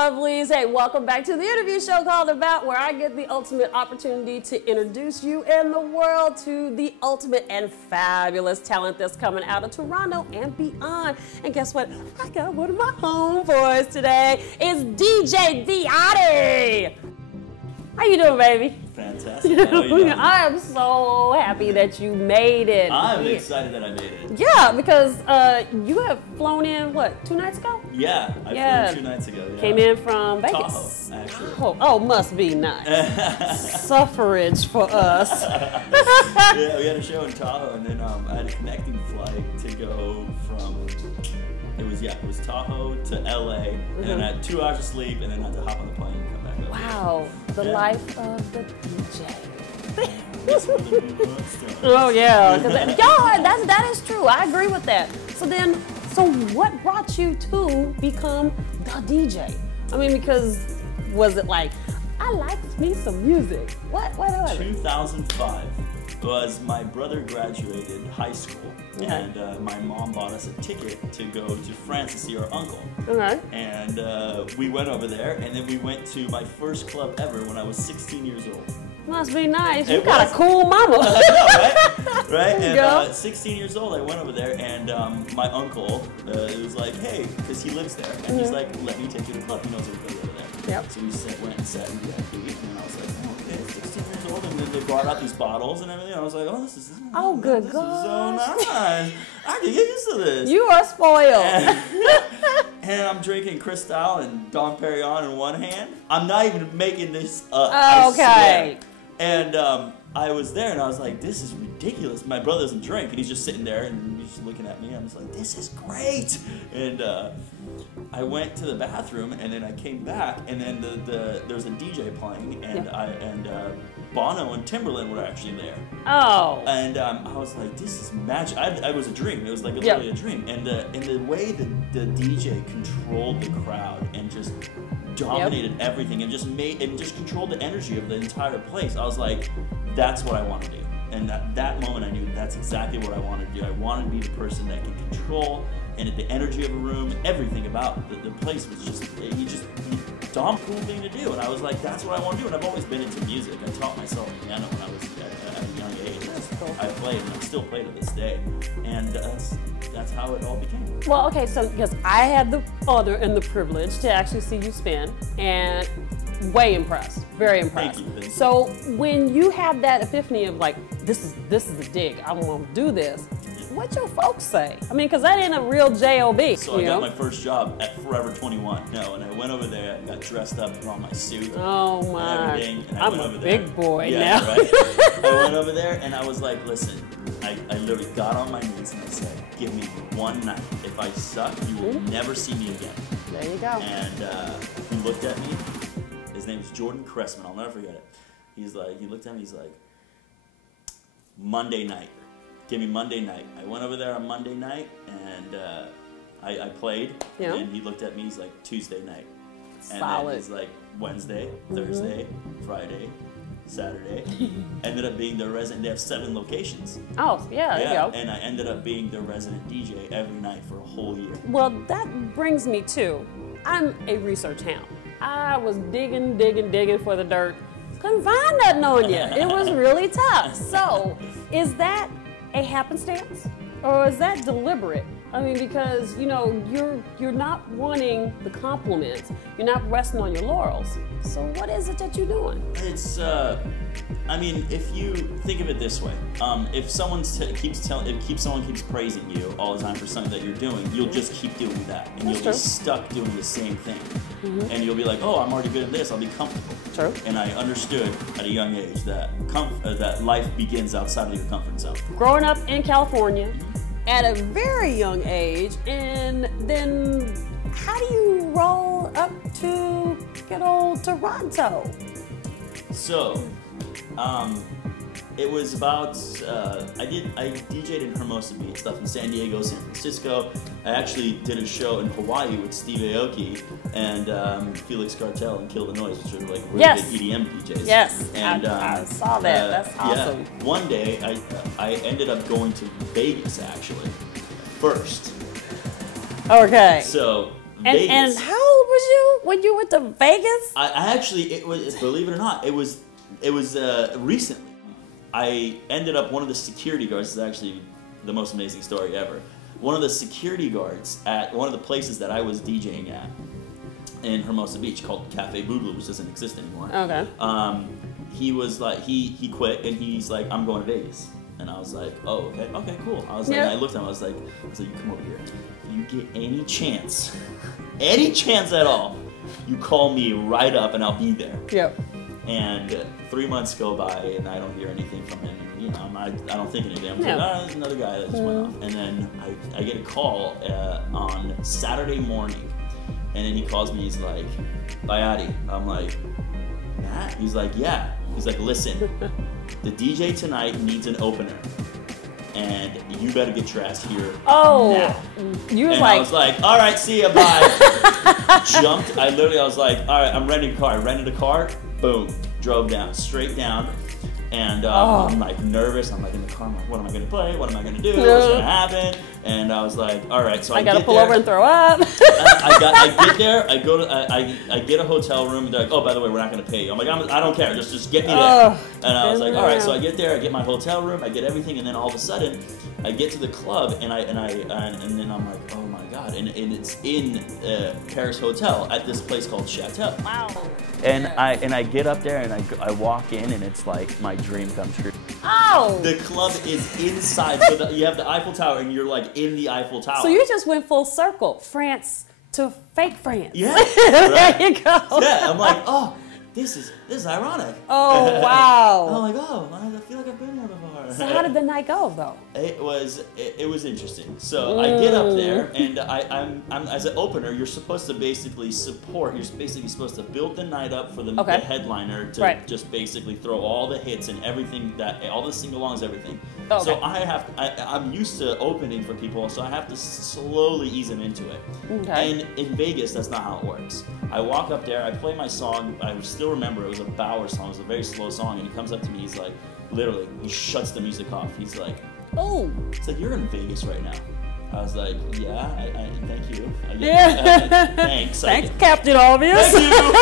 lovelies. Hey, welcome back to the interview show called About, where I get the ultimate opportunity to introduce you and the world to the ultimate and fabulous talent that's coming out of Toronto and beyond. And guess what? I got one of my homeboys today. It's DJ Bayati. How you doing, baby? Fantastic. How are you doing? I am so happy that you made it. I'm excited that I made it. Yeah, because you have flown in, what, 2 nights ago? Yeah, I flew 2 nights ago. Yeah. Came in from Vegas. Tahoe, actually. Oh, must be nice. Suffrage for us. Yeah, we had a show in Tahoe, and then I had a connecting flight to go from, it was Tahoe to LA, and then I had 2 hours of sleep, and then I had to hop on the plane and come back up. Wow, the life of the DJ. Oh yeah, that is true. I agree with that. So what brought you to become the DJ? I mean, because was it like, I like me some music? What was it? 2005 was my brother graduated high school, and my mom bought us a ticket to go to France to see our uncle. Okay. And we went over there, and then we went to my first club ever when I was 16 years old. Must be nice. You got a cool mama. I know, right? Right? And 16 years old, I went over there, and my uncle, it was like, hey, because he lives there, and he's like, let me take you to the club. He knows everybody over there. Yep. So we went and sat in VIP, and then I was like, oh, okay, 16 years old, and then they brought out these bottles and everything. I was like, oh, this is so nice. I can get used to this. You are spoiled. And I'm drinking Cristal and Dom Perignon in one hand. I'm not even making this up. Okay. I swear. And I was there, and I was like, this is ridiculous. My brother doesn't drink, and he's just sitting there, and he's just looking at me. I'm just like, this is great. And I went to the bathroom, and then I came back, and then there was a DJ playing, and Bono and Timberland were actually there. Oh. And I was like, this is magic. It was a dream. It was like literally a dream. And the way the DJ controlled the crowd and just dominated everything and just controlled the energy of the entire place. I was like, that's what I want to do. And that moment I knew that's exactly what I wanted to do. I wanted to be the person that can control and the energy of a room, everything about the place was just, cool thing to do. And I was like, that's what I want to do. And I've always been into music. I taught myself piano when I was at a young age. I played, and I still play to this day. And that's how it all became. Well, okay, so because I had the honor and the privilege to actually see you spin, and way impressed, very impressed. Thank you. So when you have that epiphany of like, this is a dig, I want to do this, what your folks say? I mean, because that ain't a real J.O.B. So I got my first job at Forever 21. No, and I went over there, I got dressed up, put on my suit and everything. And I'm a big boy now. Right? I went over there, and I was like, listen, I literally got on my knees, and I said, give me one night. If I suck, you will never see me again. There you go. And he looked at me. His name is Jordan Cressman. I'll never forget it. He looked at me, he's like, Monday night. Give me Monday night. I went over there on Monday night, and I played, and he looked at me, he's like, Tuesday night. And Solid. then he's like, Wednesday, Thursday, Friday, Saturday. Ended up being the resident. They have 7 locations. Oh, yeah, there you go. And I ended up being the resident DJ every night for a whole year. Well, that brings me to, I'm a research hound. I was digging for the dirt. Couldn't find nothing on you. It was really tough. So, is that a happenstance, or is that deliberate? I mean, because you're not wanting the compliments. You're not resting on your laurels. So what is it that you're doing? It's I mean, if you think of it this way, if someone keeps praising you all the time for something that you're doing, you'll just keep doing that, and you'll be stuck doing the same thing. And you'll be like, oh, I'm already good at this, I'll be comfortable. True. And I understood at a young age that that life begins outside of your comfort zone. Growing up in California at a very young age, and then how do you roll up to good old Toronto? So, it was about, I DJ'd in Hermosa Beach, stuff in San Diego, San Francisco. I actually did a show in Hawaii with Steve Aoki and Felix Cartel and Kill the Noise, which are like really good EDM DJs. Yes, and I saw that. That's awesome. Yeah. One day, I ended up going to Vegas, actually, first. Okay. So, Vegas. And how old was you when you went to Vegas? I actually, it was, believe it or not, it was recently. I ended up, one of the security guards, this is actually the most amazing story ever. One of the security guards at one of the places that I was DJing at in Hermosa Beach called Cafe Boogaloo, which doesn't exist anymore. Okay. He was like, he quit and he's like, I'm going to Vegas. And I was like, oh, okay, cool. I was like, I looked at him, I was like, you come over here. If you get any chance at all, you call me right up and I'll be there. Yep. And 3 months go by and I don't hear anything from him. You know, I don't think anything. I'm like, there's another guy that just went off. And then I get a call on Saturday morning. And then he calls me, he's like, Bayati. I'm like, Matt? He's like, yeah. He's like, listen, the DJ tonight needs an opener. And you better get your ass here now. You was and like... I was like, all right, see ya, bye. Jumped. I was like, all right, I'm renting a car. I rented a car. Boom. Drove down, straight down. And I'm like nervous. I'm like in the car. I'm like, what am I going to play? What am I going to do? What's going to happen? And I was like, all right. So I got to pull over and throw up. I get there. I go to. I get a hotel room. And they're like, oh, by the way, we're not going to pay you. I'm like, I don't care. Just get me there. And I was like, all right. So I get there. I get my hotel room. I get everything. And then all of a sudden, I get to the club. And then I'm like, oh my god. And it's in Paris Hotel at this place called Chateau. Wow. And I get up there and I walk in and it's like my dream come true. Oh! The club is inside, so you have the Eiffel Tower and you're like in the Eiffel Tower. So you just went full circle, France to fake France. Yeah. There you go. Yeah, I'm like, oh, this is ironic. Oh, wow. I'm like, oh, I feel like I've been here before. So how did the night go, though? It was interesting. So I get up there, and I'm as an opener, you're supposed to basically support. You're basically supposed to build the night up for the headliner to just basically throw all the hits and everything all the sing-alongs, everything. Okay. So I'm used to opening for people, so I have to slowly ease them into it. Okay. And in Vegas, that's not how it works. I walk up there, I play my song. I still remember it was a Bauer song. It was a very slow song, and he comes up to me. He's like, literally, he shuts the music off. He's like, oh. It's like, you're in Vegas right now. I was like, yeah, thank you. Thanks. Thanks, Captain Obvious. Thank you.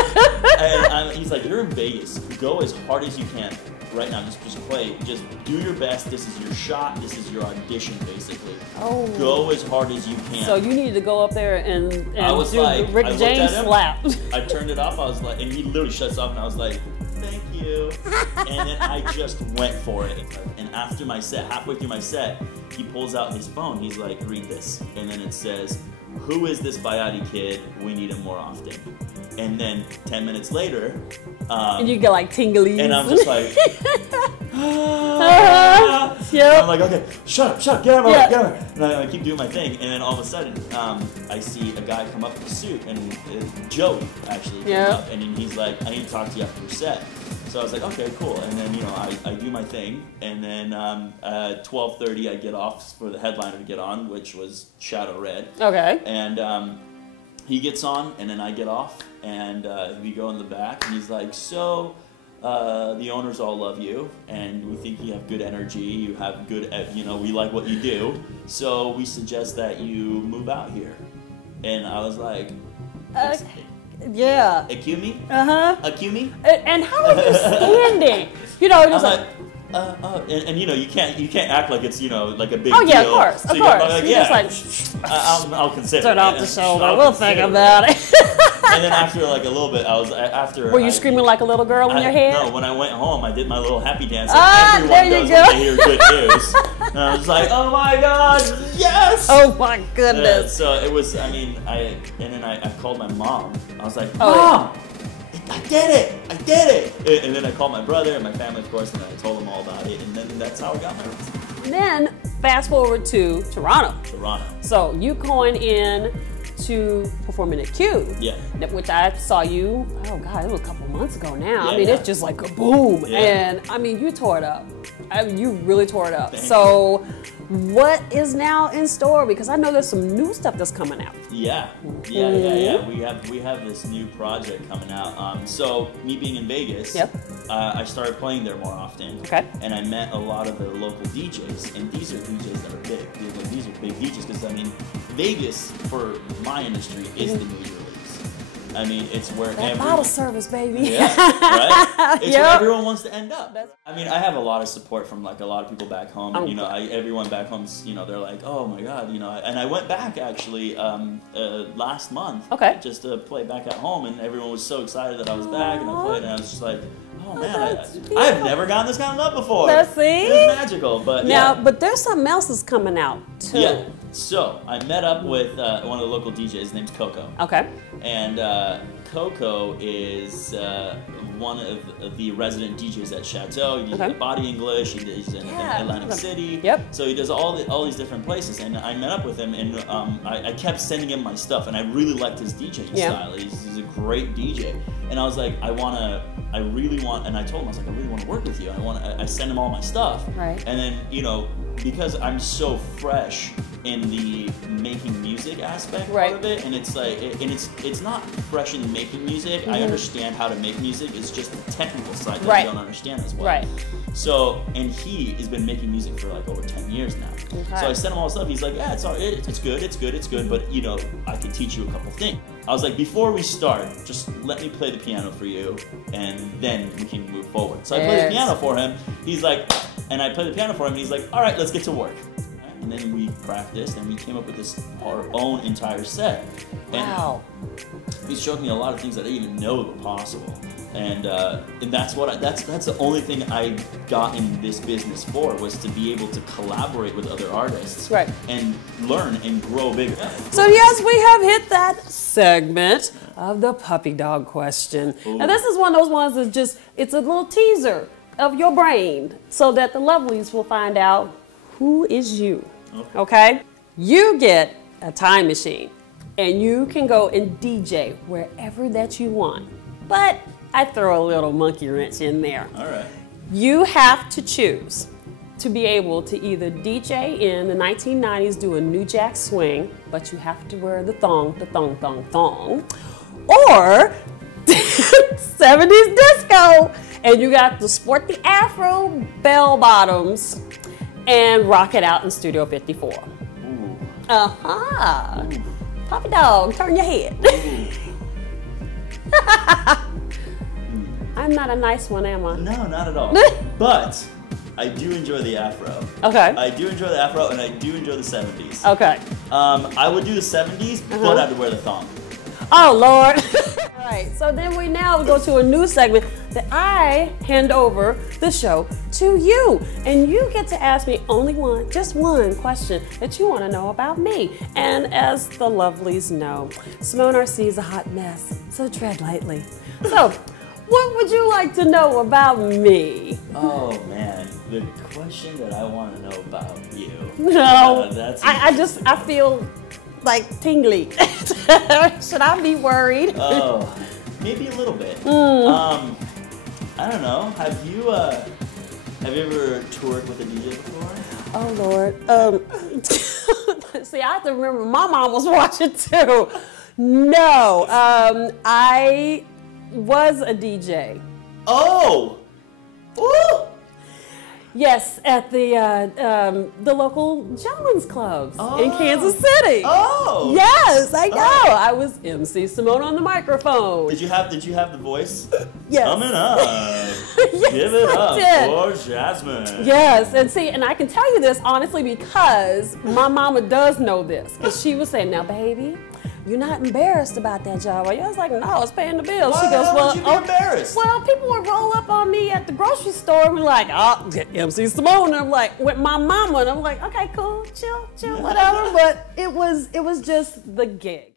And he's like, you're in Vegas. Go as hard as you can right now. Just play. Just do your best. This is your shot. This is your audition, basically. Oh. Go as hard as you can. So you needed to go up there and I was do like, the Rick James slap. I turned it off. I was like, and he literally shuts off, and I was like, thank you. And then I just went for it. And after my set, halfway through my set, he pulls out his phone. He's like, read this. And then it says, who is this Bayati kid? We need him more often. And then 10 minutes later, and you get like tingly. And I'm just like, yep. I'm like, okay, shut up, get over it, get over it. And I keep doing my thing, and then all of a sudden, I see a guy come up in a suit, and Joey actually came up, and he's like, I need to talk to you after your set. So I was like, okay, cool. And then, I do my thing, and then 12:30 I get off for the headliner to get on, which was Shadow Red. Okay. And he gets on, and then I get off, and we go in the back, and he's like, so the owners all love you, and we think you have good energy, you have good, we like what you do, so we suggest that you move out here. And I was like, yeah. Accue me? Accue me? And how are you standing? Just like and you can't act like it's like a big deal. Oh yeah, of course, so of course. Like, just like I'll consider. Turn off the shoulder. We'll think about it. And then after like a little bit, Were you screaming like a little girl in your head? No, when I went home, I did my little happy dance. Like everyone does when they hear good news. And I was like, oh my god, yes! Oh my goodness. So it was. And then I called my mom. I was like, Mom, I did it! And then I called my brother and my family, of course, and I told them all about it. And then that's how I got married. And then fast forward to Toronto. So you going in to performing at Q. Yeah. Which I saw you, oh God, it was a couple months ago now. Yeah, it's just like a boom. Yeah. And you tore it up. You really tore it up. So what is now in store? Because I know there's some new stuff that's coming out. Yeah. We have this new project coming out. So me being in Vegas, I started playing there more often. Okay. And I met a lot of the local DJs, and these are DJs that are big. These are big DJs because Vegas for my industry is the New Year leagues. I mean, it's where bottle service, baby. Yeah, right? It's where everyone wants to end up. I mean, I have a lot of support from like a lot of people back home. And, you know, everyone back home's, you know, they're like, oh my God, you know. And I went back actually last month, just to play back at home, and everyone was so excited that I was back, and I played, and I was just like, oh man, I have never gotten this kind of love before. Let's see. It's magical, but now, but there's something else that's coming out too. Yeah. So I met up with one of the local DJs. His name's Coco. Okay. And Coco is one of the resident DJs at Chateau. He does Body English. He's in Atlantic City. Yep. So he does all these different places. And I met up with him, and I kept sending him my stuff, and I really liked his DJing style. He's a great DJ. And I was like, I really want, and I told him, I was like, I really want to work with you. I send him all my stuff. Right. And then, you know, because I'm so fresh in the making music aspect part of it, and it's like, it's not fresh in making music. I understand how to make music. It's just the technical side that I don't understand as well. Right. So, and he has been making music for like over 10 years now. Okay. So I sent him all the stuff. He's like, yeah, it's all right. It's good. But you know, I can teach you a couple things. I was like, before we start, just let me play the piano for you, and then we can move forward. So I played the piano for him. He's like, and I played the piano for him, and he's like, all right, let's get to work. And then we practiced, and we came up with our own entire set. And he showed me a lot of things that I didn't even know were possible. And that's the only thing I got in this business for, was to be able to collaborate with other artists and learn and grow bigger. So yes, we have hit that segment of the puppy dog question. Ooh. And this is one of those ones that's just, it's a little teaser of your brain so that the lovelies will find out who is you. Okay? You get a time machine and you can go and DJ wherever that you want. But I throw a little monkey wrench in there. All right. You have to choose to be able to either DJ in the 1990s, do a New Jack Swing, but you have to wear the thong, or 70s disco, and you got to sport the Afro bell bottoms and rock it out in Studio 54. Ooh. Ooh. Puppy dog, turn your head. I'm not a nice one, am I? No, not at all. But I do enjoy the Afro. Okay. I do enjoy the Afro, and I do enjoy the 70s. Okay. I would do the 70s, but I had to wear the thong. Oh, Lord. Right. So then we now go to a new segment that I hand over the show to you. And you get to ask me only just one question that you want to know about me. And as the lovelies know, Simone RC is a hot mess, so tread lightly. So, what would you like to know about me? Oh, man. The question that I want to know about you. No. I feel like tingly. Should I be worried? Oh, maybe a little bit. I don't know. Have you ever toured with a DJ before? Oh Lord. See, I have to remember my mom was watching too. No, I was a DJ. Oh. Ooh. Yes, at the local gentlemen's clubs in Kansas City. Oh. Yes, I know. I was MC Simone on the microphone. Did you have the voice? Yes. Coming up. Yes, Give it up for Jasmine. Yes, and I can tell you this honestly because my mama does know this. Because she was saying, now baby, you're not embarrassed about that job. I was like, no, it's paying the bills. Why she goes, well, would you be embarrassed? Well, people would roll up on me at the grocery store and be like, oh, MC Simone. And I'm like, with my mama. And I'm like, okay, cool, chill, whatever. But it was just the gig.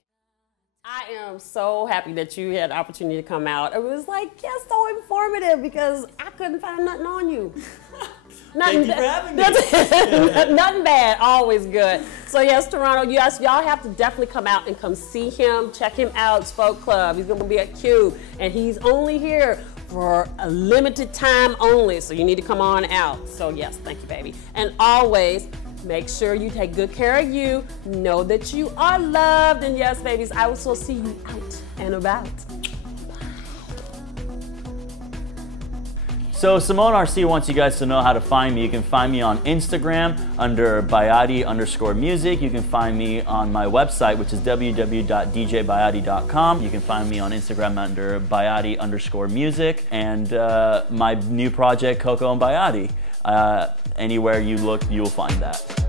I am so happy that you had the opportunity to come out. It was like, yeah, so informative because I couldn't find nothing on you. Thank you for having me. Nothing bad, always good. So yes, Toronto, y'all have to definitely come out and come see him, check him out, Spoke Club. He's gonna be at Q, and he's only here for a limited time only, so you need to come on out. So yes, thank you, baby. And always, make sure you take good care of you, know that you are loved, and yes, babies, I will still see you out and about. So Simone RC wants you guys to know how to find me. You can find me on Instagram under Bayati_music. You can find me on my website, which is www.djbayati.com. You can find me on Instagram under Bayati_music, and my new project, Coco and Bayati. Anywhere you look, you will find that.